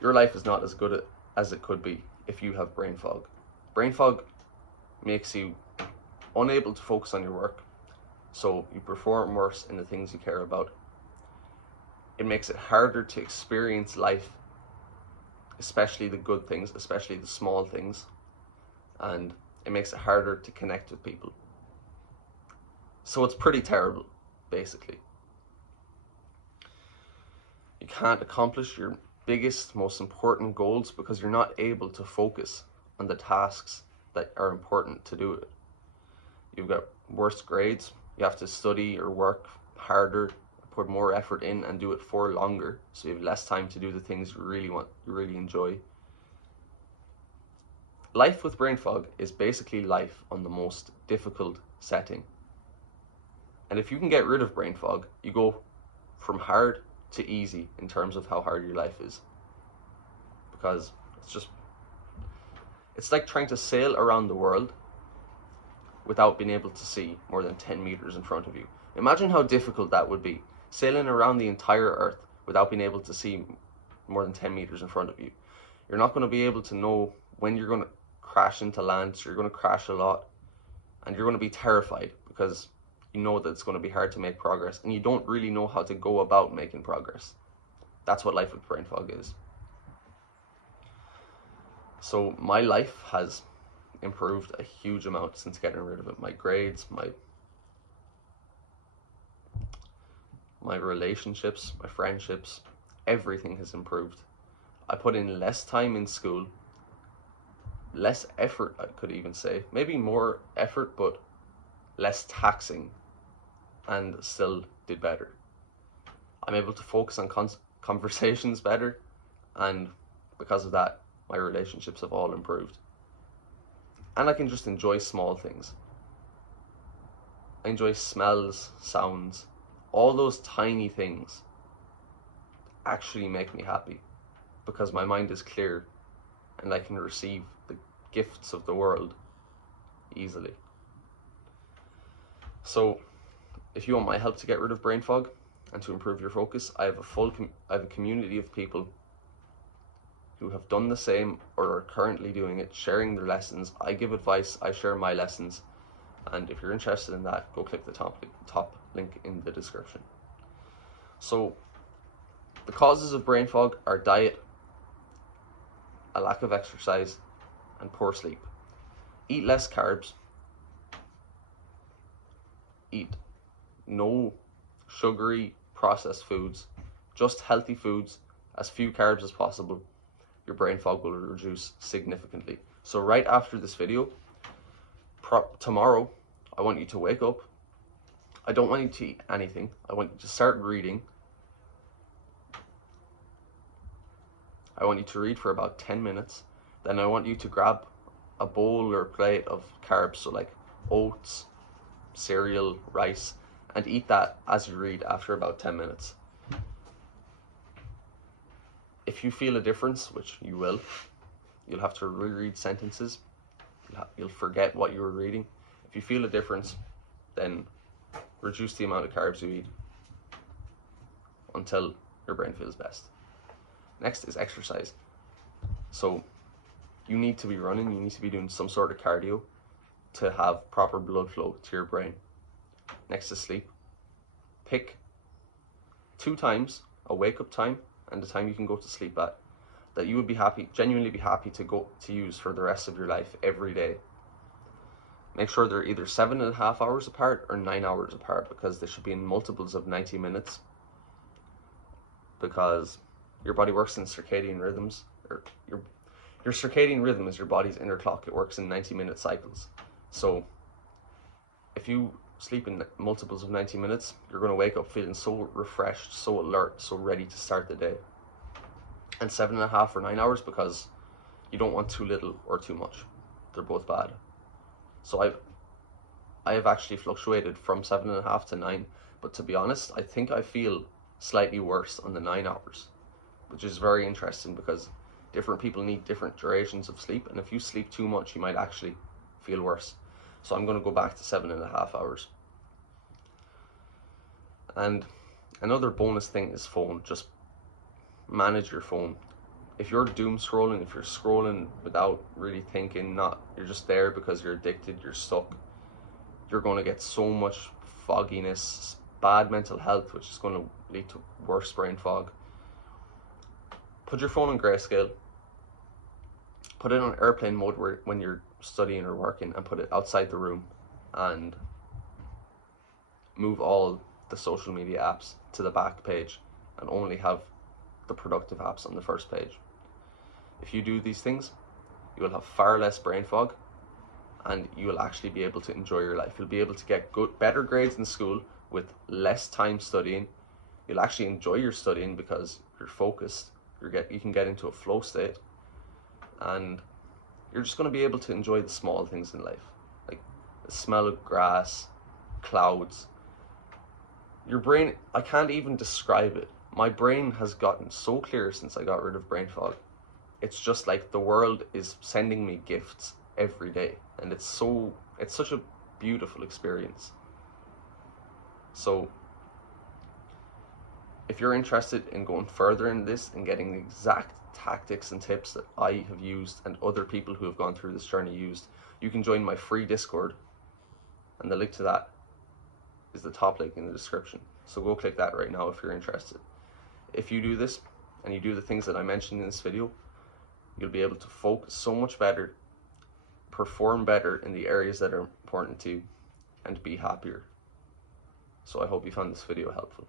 your life is not as good as it could be if you have brain fog. Brain fog makes you unable to focus on your work, so you perform worse in the things you care about. It makes it harder to experience life, especially the good things, especially the small things, and it makes it harder to connect with people. So it's pretty terrible, basically. You can't accomplish your biggest, most important goals because you're not able to focus on the tasks that are important to do it. You've got worse grades, you have to study or work harder, put more effort in and do it for longer, so you have less time to do the things you really enjoy. Life with brain fog is basically life on the most difficult setting. And if you can get rid of brain fog, you go from hard to easy in terms of how hard your life is. Because it's like trying to sail around the world without being able to see more than 10 meters in front of you. Imagine how difficult that would be, sailing around the entire earth without being able to see more than 10 meters in front of you. You're not going to be able to know when you're going to crash into land, so you're going to crash a lot, and you're going to be terrified because you know that it's going to be hard to make progress, and you don't really know how to go about making progress. That's what life with brain fog is. So my life has improved a huge amount since getting rid of it. My grades, my relationships, my friendships, everything has improved. I put in less time in school, less effort, I could even say. Maybe more effort, but less taxing, and still did better. I'm able to focus on conversations better, and because of that, my relationships have all improved. And I can just enjoy small things. I enjoy smells, sounds, all those tiny things actually make me happy because my mind is clear and I can receive the gifts of the world easily. So if you want my help to get rid of brain fog and to improve your focus, I have a community of people who have done the same or are currently doing it, sharing their lessons. I give advice, I share my lessons, and if you're interested in that, go click the top link in the description. So the causes of brain fog are diet, a lack of exercise, and poor sleep. Eat less carbs. Eat no sugary processed foods, just healthy foods, as few carbs as possible. Your brain fog will reduce significantly. So right after this video, tomorrow, I want you to wake up. I don't want you to eat anything. I want you to start reading. I want you to read for about 10 minutes. Then I want you to grab a bowl or plate of carbs, so like oats, cereal, rice, and eat that as you read after about 10 minutes. If you feel a difference, which you will, you'll have to reread sentences. You'll forget what you were reading. If you feel a difference, then reduce the amount of carbs you eat until your brain feels best. Next is exercise. So you need to be running, you need to be doing some sort of cardio to have proper blood flow to your brain. Next is sleep. Pick 2 times, a wake up time and the time you can go to sleep at, that you would be happy, genuinely be happy to use for the rest of your life every day. Make sure they're either 7.5 hours apart or 9 hours apart, because they should be in multiples of 90 minutes, because your body works in circadian rhythms, or your circadian rhythm is your body's inner clock. It works in 90-minute cycles. So if you sleep in multiples of 90 minutes, you're going to wake up feeling so refreshed, so alert, so ready to start the day. And 7.5 or 9 hours, because you don't want too little or too much. They're both bad. So I have actually fluctuated from 7.5 to 9, but to be honest, I think I feel slightly worse on the 9 hours, which is very interesting because different people need different durations of sleep, and if you sleep too much, you might actually feel worse. So I'm going to go back to 7.5 hours. And another bonus thing is phone. Just manage your phone. if you're doom scrolling, if you're scrolling without really thinking, you're just there because you're addicted, you're stuck, you're going to get so much fogginess, bad mental health, which is going to lead to worse brain fog. Put your phone on grayscale, put it on airplane mode when you're studying or working, and put it outside the room, and move all the social media apps to the back page and only have the productive apps on the first page. If you do these things, you will have far less brain fog, and you will actually be able to enjoy your life. You'll be able to get better grades in school with less time studying. You'll actually enjoy your studying because you're focused. You can get into a flow state, and you're just going to be able to enjoy the small things in life, like the smell of grass, clouds. Your brain, I can't even describe it. My brain has gotten so clear since I got rid of brain fog. It's just like the world is sending me gifts every day, and it's such a beautiful experience. So if you're interested in going further in this and getting the exact tactics and tips that I have used and other people who have gone through this journey used, you can join my free Discord, and the link to that is the top link in the description. So go click that right now if you're interested. If you do this and you do the things that I mentioned in this video, you'll be able to focus so much better, perform better in the areas that are important to you, and be happier. So I hope you found this video helpful.